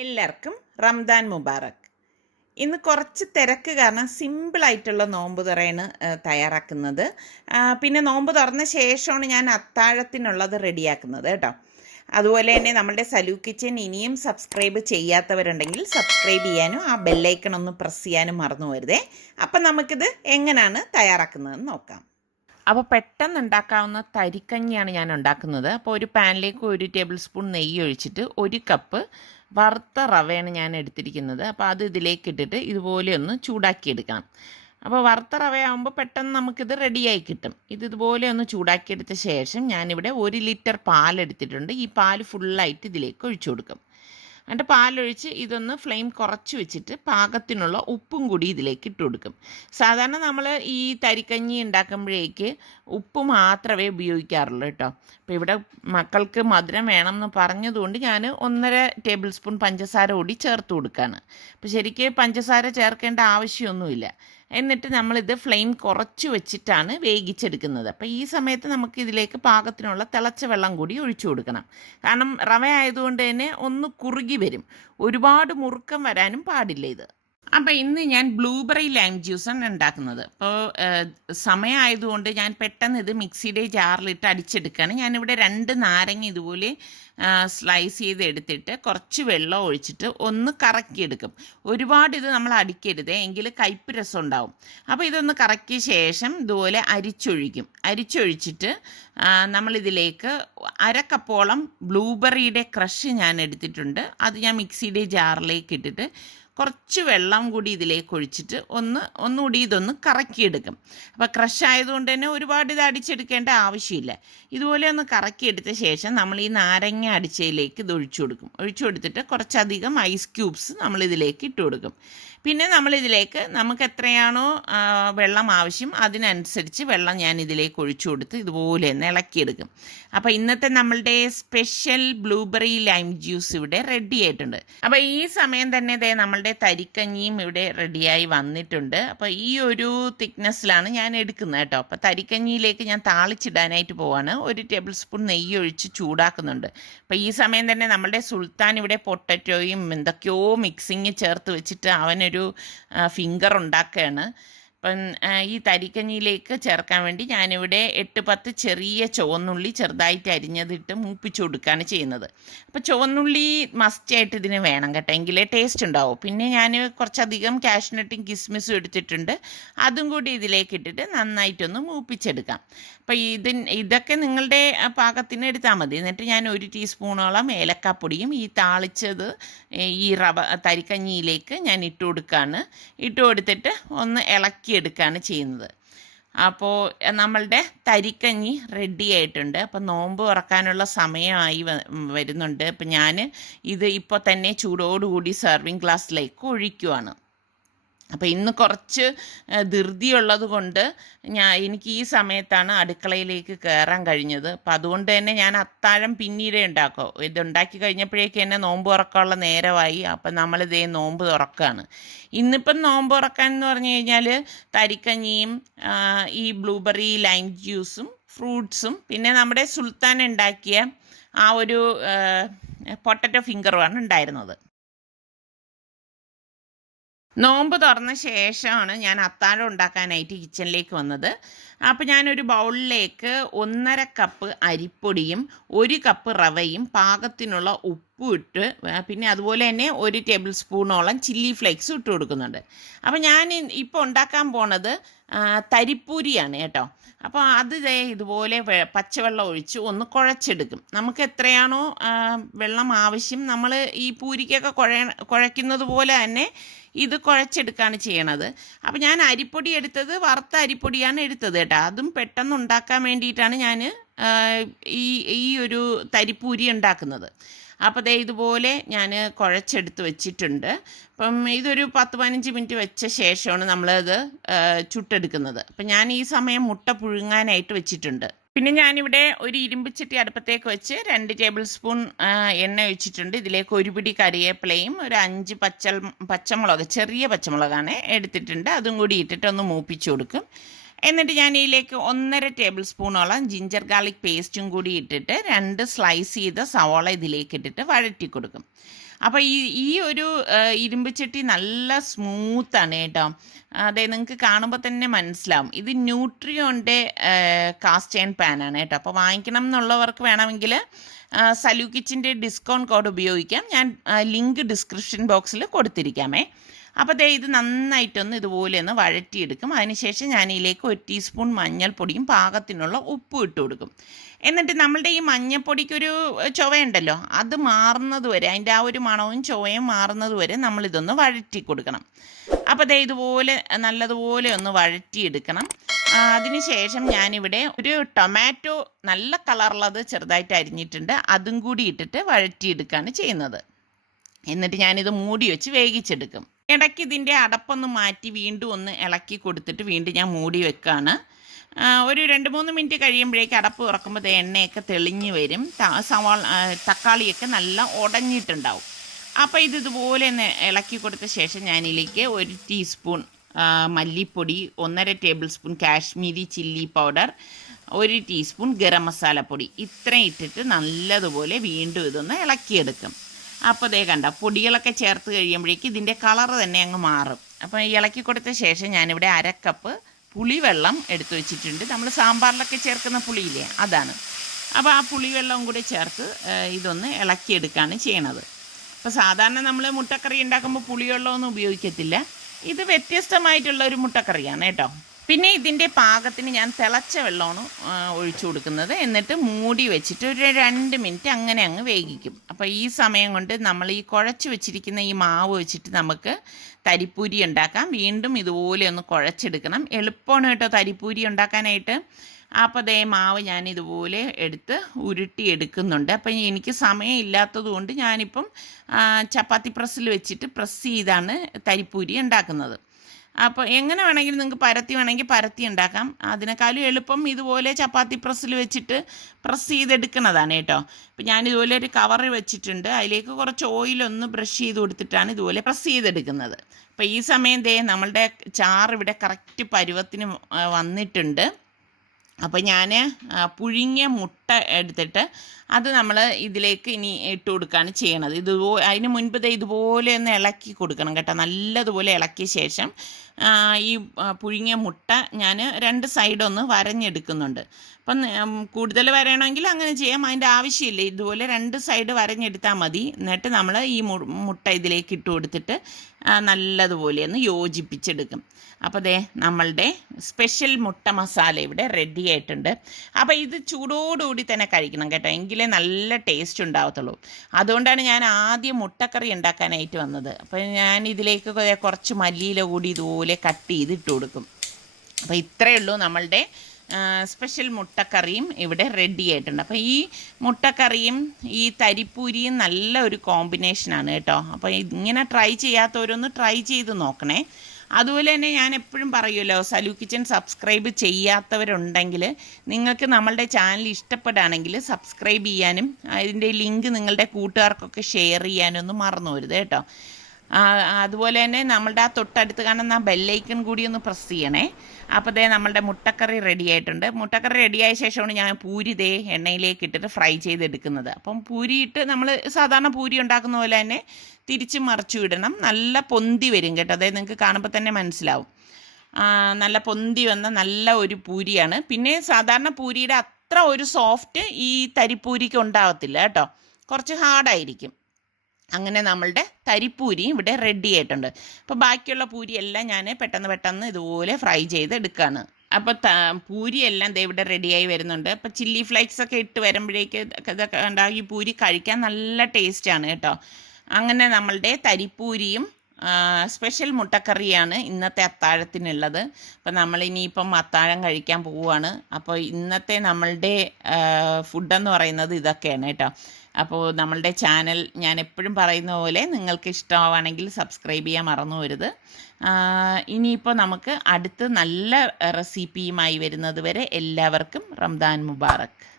എല്ലാവർക്കും റംദാൻ മുബാറക്. ഇന്ന് കുറച്ച് തിരക്ക് കാരണം സിമ്പിളായിട്ടുള്ള നോമ്പ് തുറയാണ് തയ്യാറാക്കുന്നത്. പിന്നെ നോമ്പ് തുറന്ന ശേഷമാണ് ഞാൻ അത്താഴത്തിനുള്ളത് റെഡിയാക്കുന്നത് കേട്ടോ. അതുപോലെ തന്നെ നമ്മളുടെ സലു കിച്ചൻ ഇനിയും സബ്സ്ക്രൈബ് ചെയ്യാത്തവരുണ്ടെങ്കിൽ സബ്സ്ക്രൈബ് ചെയ്യാനും ആ ബെല്ലൈക്കൺ ഒന്ന് പ്രസ് ചെയ്യാനും മറന്നു വരുതേ. അപ്പം നമുക്കിത് എങ്ങനെയാണ് തയ്യാറാക്കുന്നതെന്ന് നോക്കാം. അപ്പോൾ പെട്ടെന്ന് ഉണ്ടാക്കാവുന്ന തരിക്കഞ്ഞിയാണ് ഞാൻ ഉണ്ടാക്കുന്നത്. അപ്പോൾ ഒരു പാനിലേക്ക് 1 ടേബിൾ സ്പൂൺ നെയ്യ് ഒഴിച്ചിട്ട് 1 കപ്പ് വറുത്ത റവയാണ് ഞാൻ എടുത്തിരിക്കുന്നത്. അപ്പോൾ അത് ഇതിലേക്ക് ഇട്ടിട്ട് ഇതുപോലെ ഒന്ന് ചൂടാക്കിയെടുക്കണം. അപ്പോൾ വറുത്ത റവയാകുമ്പോൾ പെട്ടെന്ന് നമുക്കിത് റെഡിയായി കിട്ടും. ഇതുപോലെ ഒന്ന് ചൂടാക്കിയെടുത്ത ശേഷം ഞാനിവിടെ 1 ലിറ്റർ പാലെടുത്തിട്ടുണ്ട്. ഈ പാൽ ഫുള്ളായിട്ട് ഇതിലേക്ക് ഒഴിച്ചു കൊടുക്കും. എന്നിട്ട് പാലൊഴിച്ച് ഇതൊന്ന് ഫ്ലെയിം കുറച്ച് വെച്ചിട്ട് പാകത്തിനുള്ള ഉപ്പും കൂടി ഇതിലേക്ക് ഇട്ട് കൊടുക്കും. സാധാരണ നമ്മൾ ഈ തരിക്കഞ്ഞി ഉണ്ടാക്കുമ്പോഴേക്ക് ഉപ്പ് മാത്രമേ ഉപയോഗിക്കാറുള്ളൂ കേട്ടോ. അപ്പോൾ ഇവിടെ മക്കൾക്ക് മധുരം വേണം എന്ന് പറഞ്ഞതുകൊണ്ട് ഞാൻ 1.5 ടേബിൾ സ്പൂൺ പഞ്ചസാര കൂടി ചേർത്ത് കൊടുക്കുകയാണ്. അപ്പോൾ ശരിക്കും പഞ്ചസാര ചേർക്കേണ്ട ആവശ്യമൊന്നുമില്ല. എന്നിട്ട് നമ്മളിത് ഫ്ലെയിം കുറച്ച് വെച്ചിട്ടാണ് വേവിച്ചെടുക്കുന്നത്. അപ്പോൾ ഈ സമയത്ത് നമുക്ക് ഇതിലേക്ക് പാകത്തിനുള്ള തിളച്ച വെള്ളം കൂടി ഒഴിച്ചു കൊടുക്കണം. കാരണം റവ ആയതുകൊണ്ട് തന്നെ ഒന്ന് കുറുകി വരും, ഒരുപാട് മുറുക്കം വരാനും പാടില്ല ഇത്. അപ്പോൾ ഇന്ന് ഞാൻ ബ്ലൂബെറി ലൈം ജ്യൂസാണ് ഉണ്ടാക്കുന്നത്. അപ്പോൾ സമയമായതുകൊണ്ട് ഞാൻ പെട്ടെന്ന് ഇത് മിക്സിയുടെ ജാറിലിട്ട് അടിച്ചെടുക്കുകയാണ്. ഞാനിവിടെ 2 നാരങ്ങ ഇതുപോലെ സ്ലൈസ് ചെയ്ത് എടുത്തിട്ട് കുറച്ച് വെള്ളം ഒഴിച്ചിട്ട് ഒന്ന് കറക്കിയെടുക്കും. ഒരുപാട് ഇത് നമ്മൾ അടിക്കരുത്, എങ്കിൽ കയ്പ്പ് രസം ഉണ്ടാവും. അപ്പോൾ ഇതൊന്ന് കറക്കിയ ശേഷം ഇതുപോലെ അരിച്ചൊഴിച്ചിട്ട് നമ്മളിതിലേക്ക് 1/2 കപ്പോളം ബ്ലൂബെറിയുടെ ക്രഷ് ഞാൻ എടുത്തിട്ടുണ്ട്. അത് ഞാൻ മിക്സിയുടെ ജാറിലേക്ക് ഇട്ടിട്ട് കുറച്ച് വെള്ളം കൂടി ഇതിലേക്ക് ഒഴിച്ചിട്ട് ഒന്നുകൂടി ഇതൊന്ന് കറക്കിയെടുക്കും. അപ്പോൾ ക്രഷ് ആയതുകൊണ്ട് തന്നെ ഒരുപാട് ഇത് അടിച്ചെടുക്കേണ്ട ആവശ്യമില്ല. ഇതുപോലെ ഒന്ന് കറക്കിയെടുത്ത ശേഷം നമ്മൾ ഈ നാരങ്ങ അടിച്ചതിലേക്ക് ഇത് ഒഴിച്ചു കൊടുത്തിട്ട് കുറച്ചധികം ഐസ് ക്യൂബ്സ് നമ്മളിതിലേക്ക് ഇട്ട് കൊടുക്കും. പിന്നെ നമ്മളിതിലേക്ക് നമുക്ക് എത്രയാണോ വെള്ളം ആവശ്യം അതിനനുസരിച്ച് വെള്ളം ഞാൻ ഇതിലേക്ക് ഒഴിച്ചു കൊടുത്ത് ഇതുപോലെ ഒന്ന് ഇളക്കിയെടുക്കും. അപ്പോൾ ഇന്നത്തെ നമ്മളുടെ സ്പെഷ്യൽ ബ്ലൂബെറി ലൈം ജ്യൂസ് ഇവിടെ റെഡി ആയിട്ടുണ്ട്. അപ്പോൾ ഈ സമയം തന്നെ നമ്മളുടെ തരിക്കഞ്ഞിയും ഇവിടെ റെഡിയായി വന്നിട്ടുണ്ട്. അപ്പോൾ ഈ ഒരു തിക്നെസ്സിലാണ് ഞാൻ എടുക്കുന്നത് കേട്ടോ. അപ്പോൾ തരിക്കഞ്ഞിയിലേക്ക് ഞാൻ താളിച്ചിടാനായിട്ട് പോവാണ്. 1 ടേബിൾ സ്പൂൺ നെയ്യ് ഒഴിച്ച് ചൂടാക്കുന്നുണ്ട്. അപ്പോൾ ഈ സമയം തന്നെ നമ്മളുടെ സുൽത്താൻ ഇവിടെ പൊട്ടറ്റോയും എന്തൊക്കെയോ മിക്സിങ് ചേർത്ത് വെച്ചിട്ട് അവനൊരു ഫിംഗർ ഉണ്ടാക്കുകയാണ്. അപ്പം ഈ തരിക്കഞ്ഞിയിലേക്ക് ചേർക്കാൻ വേണ്ടി ഞാനിവിടെ 8-10 ചെറിയ ചുവന്നുള്ളി ചെറുതായിട്ട് അരിഞ്ഞതിട്ട് മൂപ്പിച്ച് കൊടുക്കുകയാണ് ചെയ്യുന്നത്. അപ്പോൾ ചുവന്നുള്ളി മസ്റ്റായിട്ട് ഇതിന് വേണം കേട്ടോ, എങ്കിലേ ടേസ്റ്റ് ഉണ്ടാവും. പിന്നെ ഞാൻ കുറച്ചധികം കാഷ്നട്ടും കിസ്മിസും എടുത്തിട്ടുണ്ട്, അതും കൂടി ഇതിലേക്ക് ഇട്ടിട്ട് നന്നായിട്ടൊന്ന് മൂപ്പിച്ചെടുക്കാം. അപ്പോൾ ഇതൊക്കെ നിങ്ങളുടെ പാകത്തിന് എടുത്താൽ മതി. എന്നിട്ട് ഞാൻ 1 ടീസ്പൂണോളം ഏലക്കാപ്പൊടിയും ഈ താളിച്ചത് ഈ തരിക്കഞ്ഞിയിലേക്ക് ഞാൻ ഇട്ട് കൊടുത്തിട്ട് ഒന്ന് ഇളക്കിയെടുക്കുകയാണ് ചെയ്യുന്നത്. അപ്പോൾ നമ്മളുടെ തരിക്കഞ്ഞി റെഡി ആയിട്ടുണ്ട്. അപ്പോൾ നോമ്പ് തുറക്കാനുള്ള സമയമായി വരുന്നുണ്ട്. അപ്പം ഞാൻ ഇത് ഇപ്പോൾ തന്നെ ചൂടോടുകൂടി സെർവിങ് ഗ്ലാസ്സിലേക്ക് ഒഴിക്കുവാണ്. അപ്പോൾ ഇന്ന് കുറച്ച് ധൃതിയുള്ളത് കൊണ്ട് എനിക്ക് ഈ സമയത്താണ് അടുക്കളയിലേക്ക് കയറാൻ കഴിഞ്ഞത്. അപ്പോൾ അതുകൊണ്ട് തന്നെ ഞാൻ അത്താഴം പിന്നീടേ ഉണ്ടാക്കും. ഇത് ഉണ്ടാക്കി കഴിഞ്ഞപ്പോഴേക്ക് തന്നെ നോമ്പ് തുറക്കാനുള്ള നേരമായി. അപ്പം നമ്മളിതേ നോമ്പ് തുറക്കുകയാണ്. ഇന്നിപ്പം നോമ്പ് തുറക്കാൻ എന്ന് പറഞ്ഞു കഴിഞ്ഞാൽ തരിക്കഞ്ഞിയും ഈ ബ്ലൂബെറി ലൈം ജ്യൂസും ഫ്രൂട്ട്സും പിന്നെ നമ്മുടെ സുൽത്താൻ ഉണ്ടാക്കിയ ആ ഒരു പൊട്ടറ്റോ ഫിംഗറുമാണ് ഉണ്ടായിരുന്നത്. നോമ്പ് തുറന്ന ശേഷമാണ് ഞാൻ അത്താഴം ഉണ്ടാക്കാനായിട്ട് കിച്ചണിലേക്ക് വന്നത്. അപ്പോൾ ഞാനൊരു ബൗളിലേക്ക് 1.5 കപ്പ് അരിപ്പൊടിയും 1 കപ്പ് റവയും പാകത്തിനുള്ള ഉപ്പും ഇട്ട് പിന്നെ അതുപോലെ തന്നെ 1 ടേബിൾ സ്പൂണോളം ചില്ലി ഫ്ലേക്സും ഇട്ട് കൊടുക്കുന്നുണ്ട്. അപ്പോൾ ഞാൻ ഇപ്പോൾ ഉണ്ടാക്കാൻ പോണത് തരിപ്പൂരിയാണ് കേട്ടോ. അപ്പോൾ അത് ഇതുപോലെ പച്ചവെള്ളം ഒഴിച്ച് ഒന്ന് കുഴച്ചെടുക്കും. നമുക്ക് എത്രയാണോ വെള്ളം ആവശ്യം, നമ്മൾ ഈ പൂരിക്കൊക്കെ കുഴയ്ക്കുന്നത് പോലെ തന്നെ ഇത് കുഴച്ചെടുക്കുകയാണ് ചെയ്യണത്. അപ്പോൾ ഞാൻ അരിപ്പൊടി എടുത്തത് വറുത്ത അരിപ്പൊടിയാണ് എടുത്തത് കേട്ടോ. അതും പെട്ടെന്ന് ഉണ്ടാക്കാൻ വേണ്ടിയിട്ടാണ് ഞാൻ ഈ ഒരു തരിപ്പൂരി ഉണ്ടാക്കുന്നത്. അപ്പോൾ ഇതുപോലെ ഞാൻ കുഴച്ചെടുത്ത് വെച്ചിട്ടുണ്ട്. അപ്പം ഇതൊരു 10-15 മിനിറ്റ് വെച്ച ശേഷമാണ് നമ്മളത് ചുട്ടെടുക്കുന്നത്. അപ്പം ഞാൻ ഈ സമയം മുട്ട പുഴുങ്ങാനായിട്ട് വെച്ചിട്ടുണ്ട്. പിന്നെ ഞാനിവിടെ ഒരു ഇരുമ്പുചട്ടി അടുപ്പത്തേക്ക് വെച്ച് 2 ടേബിൾ സ്പൂൺ എണ്ണ ഒഴിച്ചിട്ടുണ്ട്. ഇതിലേക്ക് 1 പിടി കറിവേപ്പിലയും ഒരു 5 പച്ചമുളക്, ചെറിയ പച്ചമുളകാണ് എടുത്തിട്ടുണ്ട്, അതും കൂടി ഇട്ടിട്ട് ഒന്ന് മൂപ്പിച്ച് കൊടുക്കും. എന്നിട്ട് ഞാൻ ഇതിലേക്ക് 1.5 ടേബിൾ സ്പൂണോളം ജിഞ്ചർ ഗാർലിക് പേസ്റ്റും കൂടി ഇട്ടിട്ട് 2 സ്ലൈസ് ചെയ്ത സവാള ഇതിലേക്ക് ഇട്ടിട്ട് വഴറ്റി കൊടുക്കും. അപ്പോൾ ഈ ഒരു ഇരുമ്പ് ചട്ടി നല്ല സ്മൂത്താണ് കേട്ടോ. അതെ, നിങ്ങൾക്ക് കാണുമ്പോൾ തന്നെ മനസ്സിലാവും. ഇത് ന്യൂട്രിയോൻ്റെ കാസ്റ്റ് അയൺ പാനാണ് കേട്ടോ. അപ്പോൾ വാങ്ങിക്കണം എന്നുള്ളവർക്ക് വേണമെങ്കിൽ സലു കിച്ചിൻ്റെ ഡിസ്കൗണ്ട് കോഡ് ഉപയോഗിക്കാം. ഞാൻ ലിങ്ക് ഡിസ്ക്രിപ്ഷൻ ബോക്സിൽ കൊടുത്തിരിക്കാമേ. അപ്പോൾ ദേ ഇത് നന്നായിട്ടൊന്ന് ഇതുപോലെ ഒന്ന് വഴറ്റിയെടുക്കും. അതിനുശേഷം ഞാൻ ഇതിലേക്ക് 1 ടീസ്പൂൺ മഞ്ഞൾപ്പൊടിയും പാകത്തിനുള്ള ഉപ്പും ഇട്ട് കൊടുക്കും. എന്നിട്ട് നമ്മളുടെ ഈ മഞ്ഞൾപ്പൊടിക്കൊരു ചുവയുണ്ടല്ലോ, അത് മാറുന്നത് വരെ, അതിൻ്റെ ആ ഒരു മണവും ചുവയും മാറുന്നത് വരെ നമ്മളിതൊന്ന് വഴറ്റി കൊടുക്കണം. അപ്പോൾ ദേ ഇതുപോലെ നല്ലതുപോലെ ഒന്ന് വഴറ്റിയെടുക്കണം. അതിനുശേഷം ഞാനിവിടെ ഒരു ടൊമാറ്റോ നല്ല കളറുള്ളത് ചെറുതായിട്ട് അരിഞ്ഞിട്ടുണ്ട്, അതും കൂടി ഇട്ടിട്ട് വഴറ്റിയെടുക്കുകയാണ് ചെയ്യുന്നത്. എന്നിട്ട് ഞാനിത് മൂടി വെച്ച് വേവിച്ചെടുക്കും. ഇടയ്ക്ക് ഇതിൻ്റെ അടപ്പൊന്ന് മാറ്റി വീണ്ടും ഒന്ന് ഇളക്കി കൊടുത്തിട്ട് വീണ്ടും ഞാൻ മൂടി വെക്കുകയാണ്. ഒരു 2-3 മിനിറ്റ് കഴിയുമ്പോഴേക്ക് അടപ്പ് തുറക്കുമ്പോൾ എണ്ണയൊക്കെ തെളിഞ്ഞ് വരും. തക്കാളിയൊക്കെ നല്ല ഉടഞ്ഞിട്ടുണ്ടാവും. അപ്പോൾ ഇതുപോലെ ഒന്ന് ഇളക്കി കൊടുത്ത ശേഷം ഞാനിതിലേക്ക് 1 ടീസ്പൂൺ മല്ലിപ്പൊടി, 1.5 table spoon Kashmiri chilli powder, 1 teaspoon garam മസാലപ്പൊടി, ഇത്രയും ഇട്ടിട്ട് നല്ലതുപോലെ വീണ്ടും ഇതൊന്ന് ഇളക്കിയെടുക്കും. അപ്പോൾ ദേ കണ്ട പൊടികളൊക്കെ ചേർത്ത് കഴിയുമ്പോഴേക്ക് ഇതിൻ്റെ കളറ് തന്നെ അങ്ങ് മാറും. അപ്പോൾ ഇളക്കി കൊടുത്ത ശേഷം ഞാനിവിടെ 1/2 കപ്പ് പുളിവെള്ളം എടുത്തു വെച്ചിട്ടുണ്ട്. നമ്മൾ സാമ്പാറിലൊക്കെ ചേർക്കുന്ന പുളിയില്ലേ, അതാണ്. അപ്പോൾ ആ പുളിവെള്ളവും കൂടി ചേർത്ത് ഇതൊന്ന് ഇളക്കിയെടുക്കുകയാണ് ചെയ്യണത്. അപ്പോൾ സാധാരണ നമ്മൾ മുട്ടക്കറി ഉണ്ടാക്കുമ്പോൾ പുളിവെള്ളമൊന്നും ഉപയോഗിക്കത്തില്ല. ഇത് വ്യത്യസ്തമായിട്ടുള്ള ഒരു മുട്ടക്കറിയാണ് കേട്ടോ. പിന്നെ ഇതിൻ്റെ പാകത്തിന് ഞാൻ തിളച്ച വെള്ളമാണ് ഒഴിച്ചു കൊടുക്കുന്നത്. എന്നിട്ട് മൂടി വെച്ചിട്ട് ഒരു 2 മിനിറ്റ് അങ്ങനെ അങ്ങ് വേവിക്കും. അപ്പോൾ ഈ സമയം കൊണ്ട് നമ്മൾ ഈ കുഴച്ച് വെച്ചിരിക്കുന്ന ഈ മാവ് വെച്ചിട്ട് നമുക്ക് തരിപ്പൂരി ഉണ്ടാക്കാം. വീണ്ടും ഇതുപോലെ ഒന്ന് കുഴച്ചെടുക്കണം. എളുപ്പമാണ് കേട്ടോ തരിപ്പൂരി ഉണ്ടാക്കാനായിട്ട്. അപ്പോൾ ദേ മാവ് ഞാൻ ഇതുപോലെ എടുത്ത് ഉരുട്ടി എടുക്കുന്നുണ്ട്. അപ്പം എനിക്ക് സമയം ഇല്ലാത്തത് കൊണ്ട് ഞാനിപ്പം ചപ്പാത്തി പ്രസ്സിൽ വെച്ചിട്ട് പ്രസ് ചെയ്താണ് തരിപ്പൂരി ഉണ്ടാക്കുന്നത്. അപ്പോൾ എങ്ങനെ വേണമെങ്കിലും നിങ്ങൾക്ക് പരത്തി വേണമെങ്കിൽ പരത്തി ഉണ്ടാക്കാം. അതിനേക്കാളും എളുപ്പം ഇതുപോലെ ചപ്പാത്തി പ്രസ്സിൽ വെച്ചിട്ട് പ്രസ് ചെയ്തെടുക്കുന്നതാണ് കേട്ടോ. അപ്പോൾ ഞാനിതുപോലെ ഒരു കവർ വെച്ചിട്ടുണ്ട്. അതിലേക്ക് കുറച്ച് ഓയിലൊന്ന് ബ്രഷ് ചെയ്ത് കൊടുത്തിട്ടാണ് ഇതുപോലെ പ്രസ് ചെയ്തെടുക്കുന്നത്. അപ്പോൾ ഈ സമയം നമ്മളുടെ ചാറ് ഇവിടെ കറക്റ്റ് പരുവത്തിന് വന്നിട്ടുണ്ട്. അപ്പോൾ ഞാൻ പുഴുങ്ങിയ മുട്ട എടുത്തിട്ട് അത് നമ്മൾ ഇതിലേക്ക് ഇനി ഇട്ട് കൊടുക്കുകയാണ് ചെയ്യണത്. അതിന് മുൻപ് ഇതുപോലെ ഒന്ന് ഇളക്കി കൊടുക്കണം കേട്ടോ. നല്ലതുപോലെ ഇളക്കിയ ശേഷം ഈ പുഴുങ്ങിയ മുട്ട ഞാൻ 2 സൈഡൊന്ന് വരഞ്ഞെടുക്കുന്നുണ്ട്. അപ്പം കൂടുതൽ വരണമെങ്കിൽ അങ്ങനെ ചെയ്യാം, അതിൻ്റെ ആവശ്യമില്ല. ഇതുപോലെ 2 സൈഡ് വരഞ്ഞെടുത്താൽ മതി. എന്നിട്ട് നമ്മൾ ഈ മുട്ട ഇതിലേക്ക് ഇട്ട് കൊടുത്തിട്ട് നല്ലതുപോലെ ഒന്ന് യോജിപ്പിച്ചെടുക്കും. അപ്പോൾ നമ്മളുടെ സ്പെഷ്യൽ മുട്ട മസാല ഇവിടെ റെഡി ആയിട്ടുണ്ട്. അപ്പോൾ ഇത് ചൂടോടുകൂടി തന്നെ കഴിക്കണം കേട്ടോ, എങ്കിലേ നല്ല ടേസ്റ്റ് ഉണ്ടാവത്തുള്ളൂ. അതുകൊണ്ടാണ് ഞാൻ ആദ്യം മുട്ടക്കറി ഉണ്ടാക്കാനായിട്ട് വന്നത്. അപ്പോൾ ഞാൻ ഇതിലേക്ക് കുറച്ച് മല്ലിയില കൂടി ഇതുപോലെ കട്ട് ചെയ്ത് ഇട്ട് കൊടുക്കും. അപ്പോൾ ഇത്രയേ ഉള്ളൂ, നമ്മളുടെ സ്പെഷ്യൽ മുട്ടക്കറിയും ഇവിടെ റെഡി ആയിട്ടുണ്ട്. അപ്പോൾ ഈ മുട്ടക്കറിയും ഈ തരിപ്പൂരിയും നല്ല ഒരു കോമ്പിനേഷനാണ് കേട്ടോ. അപ്പോൾ ഇങ്ങനെ ട്രൈ ചെയ്യാത്തവരൊന്ന് ട്രൈ ചെയ്ത് നോക്കണേ. അതുപോലെ തന്നെ ഞാൻ എപ്പോഴും പറയുമല്ലോ, സലു കിച്ചൻ സബ്സ്ക്രൈബ് ചെയ്യാത്തവരുണ്ടെങ്കിൽ നിങ്ങൾക്ക് നമ്മളുടെ ചാനൽ ഇഷ്ടപ്പെടുകയാണെങ്കിൽ സബ്സ്ക്രൈബ് ചെയ്യാനും അതിൻ്റെ ലിങ്ക് നിങ്ങളുടെ കൂട്ടുകാർക്കൊക്കെ ഷെയർ ചെയ്യാനും ഒന്നും മറന്നു പോരുത് കേട്ടോ. അതുപോലെ തന്നെ നമ്മളുടെ ആ തൊട്ടടുത്ത് കാണുന്ന ബെല്ലൈക്കൺ കൂടി ഒന്ന് പ്രസ് ചെയ്യണേ. അപ്പോൾ നമ്മളുടെ മുട്ടക്കറി റെഡി ആയിട്ടുണ്ട്. മുട്ടക്കറി റെഡിയായ ശേഷമാണ് ഞാൻ പൂരി എണ്ണയിലേക്ക് ഇട്ടിട്ട് ഫ്രൈ ചെയ്തെടുക്കുന്നത്. അപ്പം പൂരി ഇട്ട് നമ്മൾ സാധാരണ പൂരി ഉണ്ടാക്കുന്ന പോലെ തന്നെ തിരിച്ച് മറിച്ചു വിടണം. നല്ല പൊന്തി വരും കേട്ടോ. അതായത് നിങ്ങൾക്ക് കാണുമ്പോൾ തന്നെ മനസ്സിലാവും, നല്ല പൊന്തി വന്ന നല്ല ഒരു പൂരിയാണ്. പിന്നെ സാധാരണ പൂരിയുടെ അത്ര ഒരു സോഫ്റ്റ് ഈ തരിപ്പൂരിക്ക് ഉണ്ടാകത്തില്ല കേട്ടോ, കുറച്ച് ഹാർഡായിരിക്കും. അങ്ങനെ നമ്മളുടെ തരിപ്പൂരി ഇവിടെ റെഡി ആയിട്ടുണ്ട്. അപ്പോൾ ബാക്കിയുള്ള പൂരിയെല്ലാം ഞാൻ പെട്ടെന്ന് ഇതുപോലെ ഫ്രൈ ചെയ്ത് എടുക്കുകയാണ്. അപ്പോൾ പൂരിയെല്ലാം ഇവിടെ റെഡിയായി വരുന്നുണ്ട്. അപ്പോൾ ചില്ലി ഫ്ലേക്സ് ഒക്കെ ഇട്ട് വരുമ്പോഴേക്ക് ഇതൊക്കെ ഉണ്ടാകും. ഈ പൂരി കഴിക്കാൻ നല്ല ടേസ്റ്റാണ് കേട്ടോ. അങ്ങനെ നമ്മളുടെ തരിപ്പൂരിയും സ്പെഷ്യൽ മുട്ടക്കറിയാണ് ഇന്നത്തെ അത്താഴത്തിനുള്ളത്. അപ്പോൾ നമ്മളിനിയിപ്പം അത്താഴം കഴിക്കാൻ പോവുകയാണ്. അപ്പോൾ ഇന്നത്തെ നമ്മളുടെ ഫുഡെന്ന് പറയുന്നത് ഇതൊക്കെയാണ് കേട്ടോ. അപ്പോൾ നമ്മളുടെ ചാനൽ ഞാൻ എപ്പോഴും പറയുന്ന പോലെ നിങ്ങൾക്ക് ഇഷ്ടമാവുകയാണെങ്കിൽ സബ്സ്ക്രൈബ് ചെയ്യാൻ മറന്നു വരുത്. ഇനിയിപ്പോൾ നമുക്ക് അടുത്ത് നല്ല റെസിപ്പിയുമായി വരുന്നത് വരെ എല്ലാവർക്കും റംദാൻ മുബാറക്ക്.